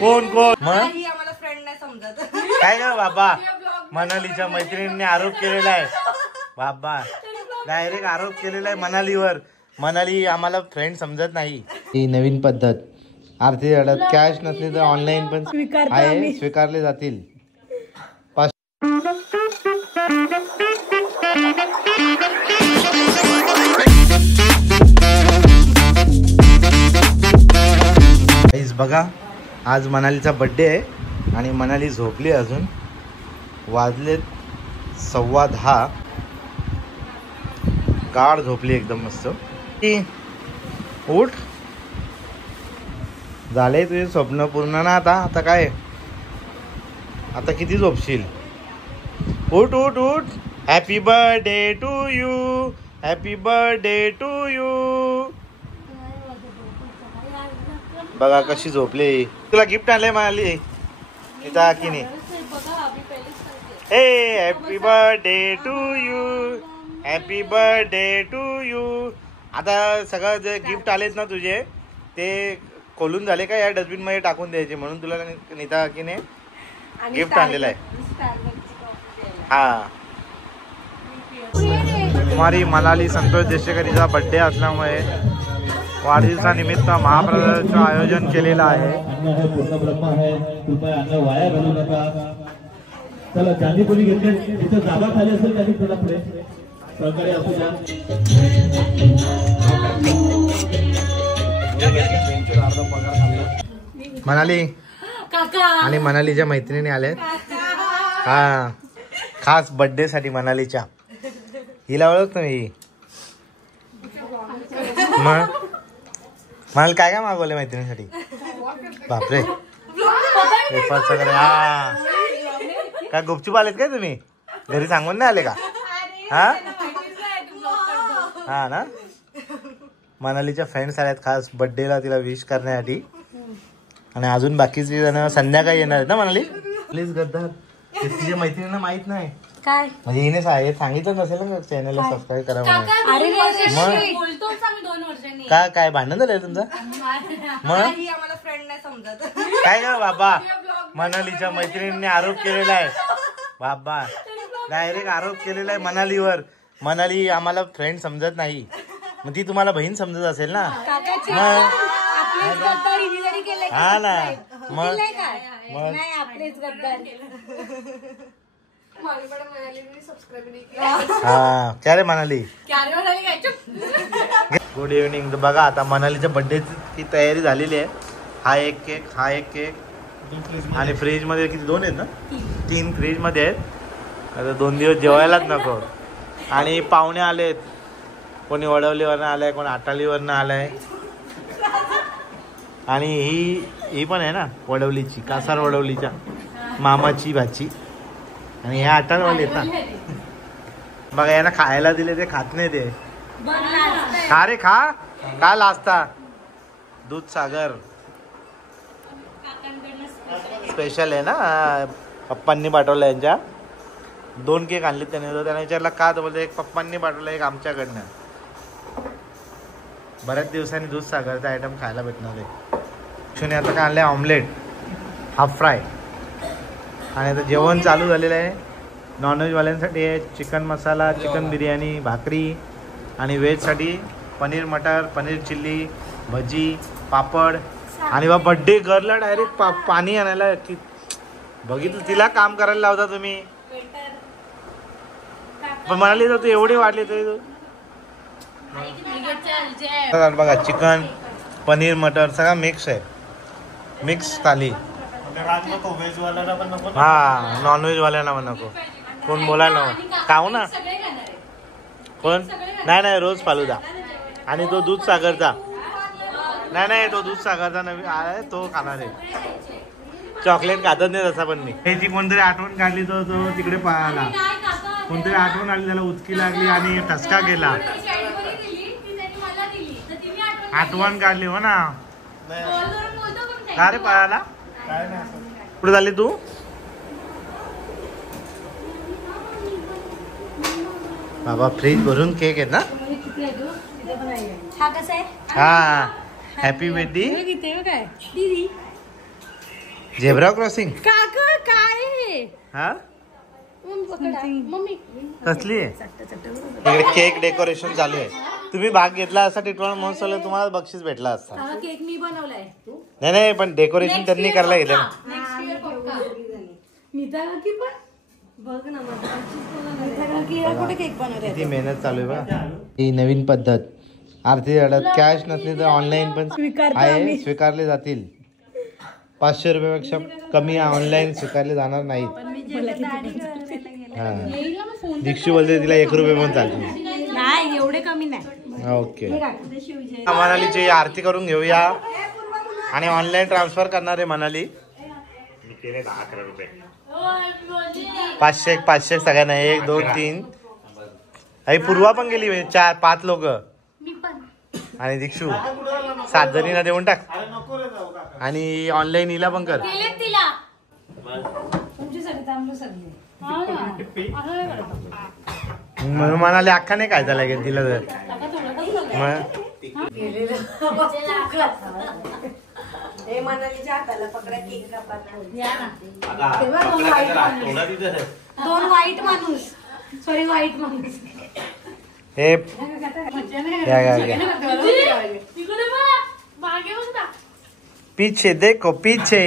कोण कोण मग आम्हाला फ्रेंड नाही समजत काय कर बाबा. मनालीच्या मैत्रिणींनी आरोप केलेला आहे बाबा, डायरेक्ट आरोप केलेला आहे मनालीवर. मनाली आम्हाला फ्रेंड समजत नाही. ही नवीन पद्धत. आरती अडत कॅश नसली तर ऑनलाईन पण आहे, स्वीकारले जातील. बघा आज मनालीचा बर्थडे आहे आणि मनाली झोपली. अजून वाजलेत 10:15. गाढ झोपली एकदम मस्त. उठ, झाले तुझे स्वप्न पूर्ण ना. आता काय, आता किती झोपशील. उठ उठ उठ. Happy birthday to you, happy birthday to you. बघा कशी झोपली. तुला गिफ्ट आणलंय म्हणाली तिचा की नाही. हे happy birthday to you, happy birthday to you. आता सगळं जे गिफ्ट आलेत ना तुझे ते खोलून झाले का या डस्टबिन मध्ये टाकून द्यायचे, म्हणून तुला नीता की नाही गिफ्ट आणलेलं आहे. हा कुमारी मनाली संतोष देशेकरीचा बर्थडे असल्यामुळे वाढदिवसानिमित्त महाप्रसादाचं आयोजन केलेलं आहे. मनाली आणि मनालीच्या मैत्रिणी आल्यात. हा खास बर्थडे साठी मनालीच्या. हिला ओळखतो मी. मग मला काय काय मागवले मैत्रिणीसाठी. बापरे हा काय गुपचूप आलेत काय तुम्ही. घरी सांगून नाही आले का. हा हा ना. मनालीच्या फ्रेंड्स आल्यात खास बर्थडेला तिला विश करण्यासाठी. आणि अजून बाकीचे जण संध्याकाळी येणार आहेत ना मनाली. प्लीज गद्दार तिच्या मैत्रिणींना माहित नाही काय म्हणजे हिने सांगितलं नसेल ना चॅनलला सबस्क्राईब करा म्हणून. काय भांडण झालंय तुमचं. मग आम्हाला फ्रेंड नाही समजत. काय कर बाबा. मनालीच्या मैत्रिणींनी आरोप केलेला आहे बाबा, डायरेक्ट आरोप केलेला आहे मनालीवर. मनाली आम्हाला फ्रेंड समजत नाही. मग ती तुम्हाला बहीण समजत असेल ना. मग हा ना. मग हा क्या रे मनाली. Good evening. बघा आता मनालीच्या बर्थडेची तयारी झालेली आहे. हा एक केक, हा एक केक आणि फ्रीज मध्ये किती 2 आहेत ना. 3 फ्रीज मध्ये आहेत. आता 2 दिवस जेवायलाच नको. आणि पाहुणे आलेत. कोणी वडवलीवरनं आलाय, कोणी आटालीवरनं आलाय. आणि ही पण आहे ना वडवलीची, कासार वडवलीच्या मामाची भाची. आणि ह्या आटालवाले आहेत ना. बघा यांना खायला दिले ते खात नाही. ते खा रे खा. का लाजता. दूध सागर स्पेशल आहे ना. पप्पांनी पाठवलं यांच्या. 2 केक आणले त्याने. त्यांना विचारला का, तर बोलते एक पप्पांनी पाठवलं एक आमच्याकडनं. बऱ्याच दिवसांनी दूध सागरचा आयटम खायला भेटणार आहे. शिवने आता काय आणलं आहे ऑमलेट, हाफ फ्राय. आणि आता जेवण चालू झालेलं आहे. नॉनव्हेजवाल्यांसाठी आहे चिकन मसाला, चिकन बिर्याणी, भाकरी. आणि व्हेजसाठी पनीर मटर, पनीर चिल्ली, भजी, पापड. आणि बा बर्थडे गर्लला डायरेक्ट पाणी आणायला की बघितलं. तिला काम करायला लावता तुम्ही. पण म्हणाली तर तू एवढे वाढले तरी तू. बघा चिकन, पनीर, मटर सगळा मिक्स आहे. मिक्स थाली. हा नॉनव्हेज वाल्यांना पण नको. कोण बोलायला खाऊ ना. कोण नाही रोज फालुदा. आणि तो दूध सागरचा नाही तो दूध सागरचा नवीन आहे तो खाणार आहे. चॉकलेट खातच नाही तसा पण मी. त्याची कोणतरी आठवण काढली तर तो तिकडे पळाला. कोणतरी आठवण आली त्याला उचकी लागली आणि ठसका गेला. आठवण काढली हो ना. का रे पळाला. कुठे झाली तू. बाबा फ्रीज भरून केक आहेत ना. हा कसा आहे. हा हॅपी बर्थडे. झेब्रा क्रॉसिंग काका काय हा मम्मी कसली आहे इकडे केक डेकोरेशन चालू आहे. तुम्ही भाग घेतला असता टिटवाळा महोत्सवाला तुम्हाला बक्षीस भेटला असता. केक मी बनवलाय नाही पण डेकोरेशन त्यांनी करायला घेतलं ना. नेक्स्ट इयर पक्का नीता काकी पण बघ ना नीता काकी कुठे केक बनवते. किती मेहनत चालू आहे बा. ही नवीन पद्धत. आरती झाडात कॅश नसली तर ऑनलाईन पण आहे स्वीकारले जातील. 500 रुपयापेक्षा कमी ऑनलाईन स्वीकारले जाणार नाहीत. हा दीक्षू बोलते तिला 1 रुपये पण चालतील. नाही एवढे कमी नाही. ओके मनालीची आरती करून घेऊया आणि ऑनलाईन ट्रान्सफर करणार आहे मनाली. 500 500 सगळ्यांना 1 2 3. आई पूर्वा पण गेली 4-5 लोक आणि दीक्षू 7 जणींना देऊन टाक आणि ऑनलाईन हिला पण कर. म्हणून म्हणाले अख्खा नाही काय लागेल तिला तर दोन वाईट माणूस सॉरी वाईट माणूस हे पीछे देखो पीछे.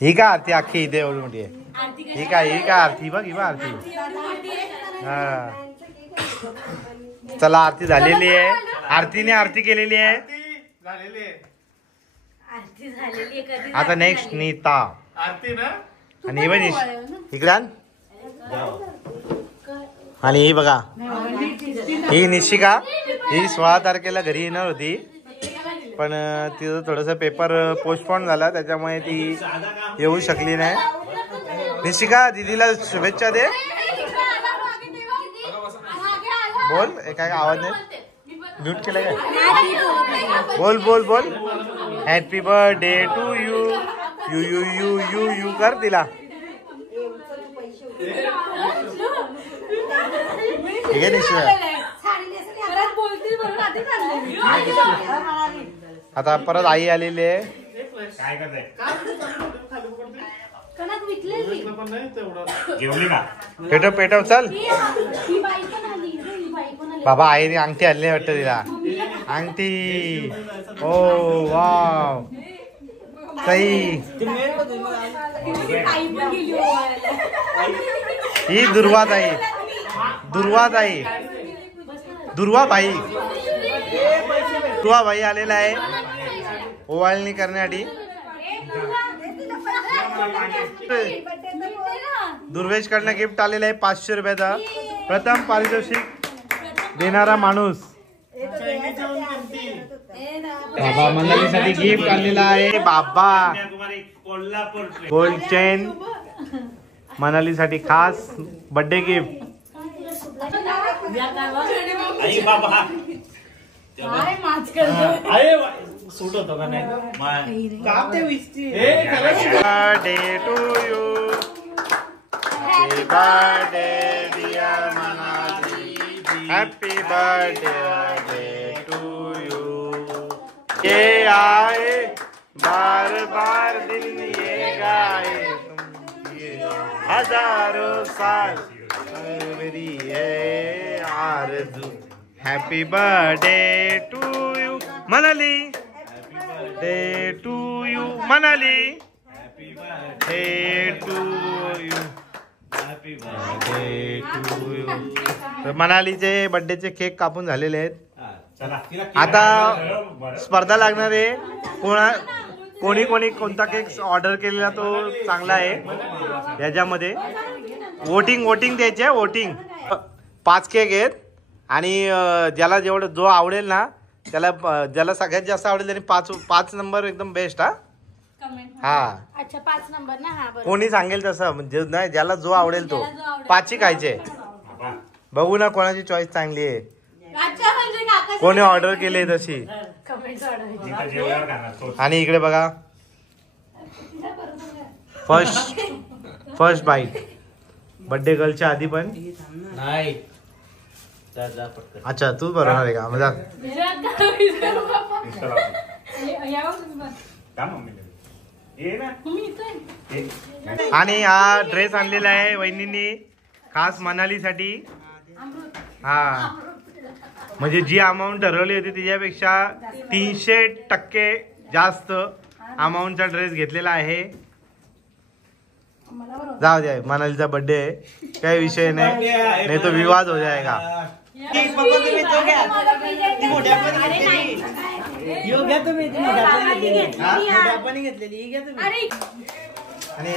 ही का आरती अख्खी इथे एवढी मोठी आहे. ही का आरती बघ ही बघ आरती. हा चला आरती झालेली आहे. आरतीने आरती केलेली आहे. आता नेक्स्ट नीता आणि ही बघ इकडे आणि ही बघा ही निशिका. ही 16 तारखेला घरी येणार होती पण तिचं थोडस पेपर पोस्टपोन झाला त्याच्यामुळे ती येऊ शकली नाही. निशिका दीदीला शुभेच्छा दे. बोल काय आवाज नाही म्यूट केला काय. बोल बोल बोल happy birthday to you you you you you you कर तिला. ठीक आहे निशिका. आता परत आई आलेली आहे. पेटव पेटव चल बाबा. आईने अंगठी आणली वाटतं तिला. अंगठी ओ वाव ताई. ही दुर्वाताई दुर्वाताई दुर्वाबाई दुर्वाबाई आलेला आहे ओवाळणी करण्यासाठी. दुर्वेश कडनं गिफ्ट आलेलं आहे 500 रुपयाचा. प्रथम पारितोषिक देणारा माणूस बाबा मंडळीसाठी गिफ्ट आलेला आहे. बाबा गोल्ड चेन मनालीसाठी खास बर्थडे गिफ्ट. सूट होतो का नाही. Birthday to you happy birthday dear Manali. Happy birthday to you. ये आए बार बार दिन ये गाए हजारों साल मेरी है आरज़ू. Happy birthday to you Manali. Day to you Manali. Day to you day to you. तर मनालीचे बर्थडेचे केक कापून झालेले आहेत. आता स्पर्धा लागणार आहे. कोणी कोणी कोणता केक ऑर्डर केलेला तो चांगला आहे. याच्यामध्ये वोटिंग द्यायची आहे. वोटिंग 5 केक आहेत आणि ज्याला जेवढं जो आवडेल ना त्याला ज्याला सगळ्यात जास्त आवडेल त्याने 5 नंबर एकदम बेस्ट. हा अच्छा 5 नंबर ना. हा कोणी सांगेल तसं म्हणजे नाही ज्याला जो आवडेल तो 5 खायचे. बघू ना कोणाची चॉईस चांगली आहे. कोणी ऑर्डर केली तशी. आणि इकडे बघा फर्स्ट बाईट बर्थडे गर्लच्या आधी पण नाही. अच्छा तू बरोबर आहे का. मजा आणि हा ड्रेस आणलेला आहे वहिनींनी खास मनालीसाठी. हा म्हणजे जी अमाऊंट ठरवली होती त्याच्यापेक्षा 300% जास्त अमाऊंटचा ड्रेस घेतलेला आहे. जाऊ द्या, मनालीचा बर्थडे आहे, काही विषय नाही तो विवाद हो जाएगा. आणि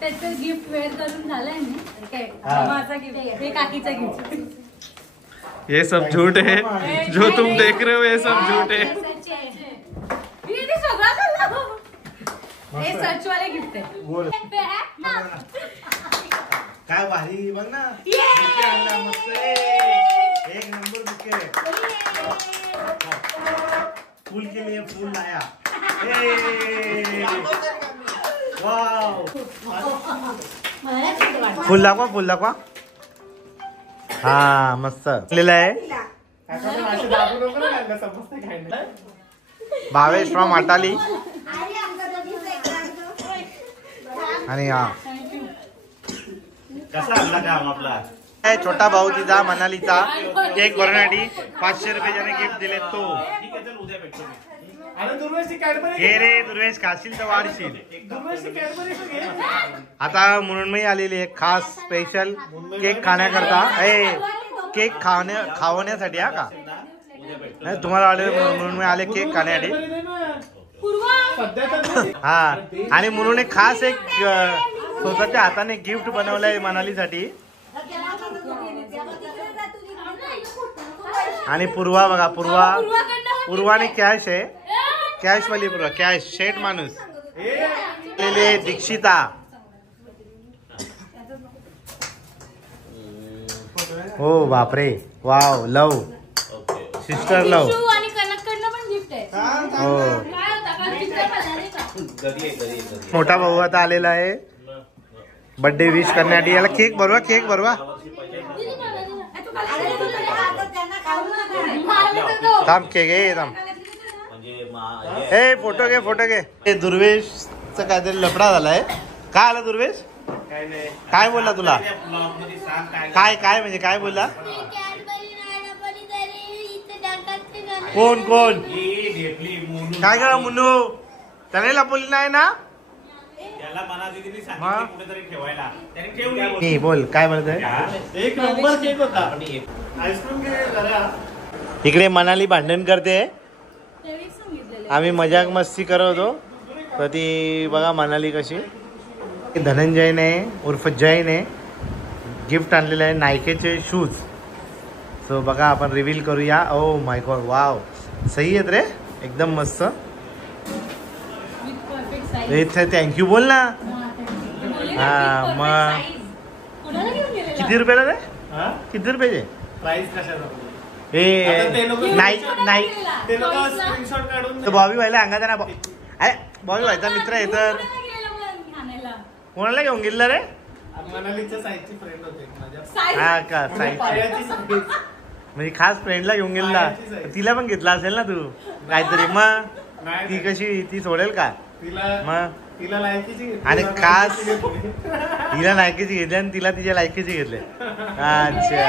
त्याचं गिफ्ट वेअर करून झालंय ना, गिफ्ट काकीचा गिफ्ट. ये सब झूठ है जो तुम देख रहे हो, ये सब झूठ है. हे सचवाले गिफ्ट आहे. काय भारी बघ ना, मस्त एक नंबर बुके. फूल के लिए फूल लाया. वाव, फुल दाखवा, फुल दाखवा. हा मस्त लिहिलं आहे. भावेश फ्रॉम अटाली. आणि हा कसा आपला काम आपला छोटा भाऊ तिचा मनालीचा केक भरण्यासाठी 500 रुपये ज्याने गिफ्ट दिले तो. हे रे दुर्वेश, खाशील तर वाढशील. आता म्हणून मी आलेली आहे खास स्पेशल केक खाण्याकरता. केक खावण्यासाठी. हा का नाही तुम्हाला आले म्हणून मी आले केक खाण्यासाठी. हा आणि म्हणून एक खास एक स्वतःच्या हाताने गिफ्ट बनवलंय मनालीसाठी. आणि पूर्वा बघा, पूर्वाने कॅश आहे, कॅश वाली पूर्वा, कॅश शेट माणूस. दीक्षिता, हो बापरे, वाव, लव सिस्टर लव. हो मोठा भाऊ आता आलेला आहे बर्थडे विश करण्यासाठी. याला केक भरवा, केक भरवा. थांब केक घे, थांब. फोटो घे, फोटो घे. दुर्वेशचा काहीतरी लफडा झालाय. काय आला दुर्वेश? काय बोलला तुला? काय म्हणजे काय बोलला? कोण काय करा मुन्नू? त्याने लपवली नाही ना? बोल काय बोलत आहे? एक नंबर केक होता. इकडे मनाली भांडण करते, आम्ही मजाक मस्ती करत होतो. तर ती बघा मनाली कशी. धनंजयने उर्फ जयने गिफ्ट आणलेलं आहे, नायकेचे शूज. सो बघा आपण रिव्हील करूया. ओ माय गॉड, वाव, सही आहेत रे, एकदम मस्त. थँक्यू बोल ना. हा मग किती रुपयाला रे? किती रुपयाचे? प्राइस कशाचा? बॉबी व्हायला अंगात ना. अरे बॉबी व्हायचा मित्र आहे तर कोणाला घेऊन गेला रे? मनालीच्या साईडची फ्रेंड होते माझ्या. हा का, साईड म्हणजे खास फ्रेंडला घेऊन गेला. तिला पण घेतला असेल ना तू काहीतरी. मग ती कशी, ती सोडेल का? मग तिला लायकीची आणि खास तिला लायकीची घेतली आणि तिला तिच्या लायकीची घेतले. अच्छा,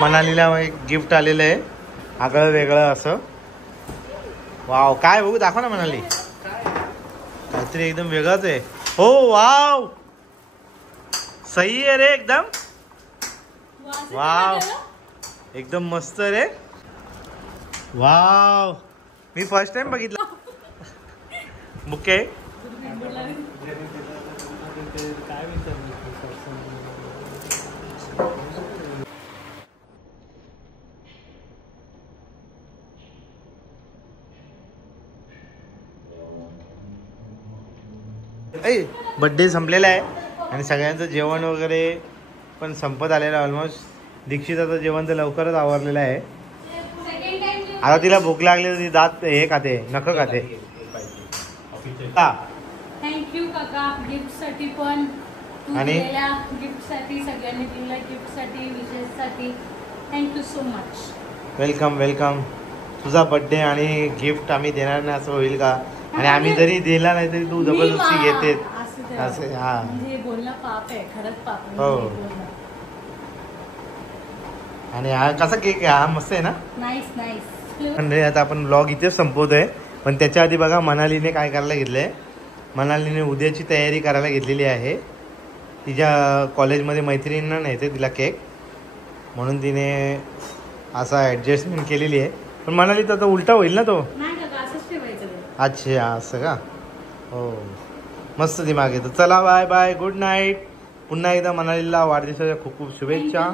मनालीला एक गिफ्ट आलेलं आहे आगळं वेगळं असं. वाव, काय बघू, दाखव ना मनाली. काहीतरी एकदम वेगळंच आहे. हो वाव, सही आहे रे एकदम. वाव, एकदम मस्त रे. वाव, मी फर्स्ट टाइम बघितलं बुके. बर्थडे संपलेला आहे आणि सगळ्यांचं जेवण वगैरे पण संपत आलेलं आहे ऑलमोस्ट. दीक्षिताचं जेवण तर लवकरच आवरलेलं आहे. आता तिला भूक लागली तर ती दात हे खाते, नख खाते. थँक्यू काका गिफ्ट साठी पण. आणि गिफ्टसाठी सगळ्यांनी दिलेल्या गिफ्टसाठी विशेषसाठी thank you so much. Welcome welcome. तुझा बर्थडे आणि गिफ्ट आम्ही देणार नाही असं होईल का? आणि आम्ही जरी दिला नाही तरी तू जबरदस्ती घेते असे. हा म्हणजे बोलणं पाप आहे, खरंच पाप आहे. हो. आणि हा कसा केक आहे? हा मस्त आहे ना? Nice nice. म्हणजे आता आपण ब्लॉग इथेच संपवतोय. पण त्याच्या आधी बघा मनालीने काय करायला घेतलंय. मनालीने उद्याची तयारी करायला घेतलेली आहे. तिच्या कॉलेजमध्ये मैत्रिणींना न्यायचं तिला केक, म्हणून तिने असा ॲडजस्टमेंट केलेली आहे. पण मनाली तर आता उलटा होईल ना तो. नाही का, असंच ठेवायचं. अच्छा असं का? हो मस्त दिमाग येतो. चला बाय बाय, गुड नाईट. पुन्हा एकदा मनालीला वाढदिवसाच्या खूप खूप शुभेच्छा.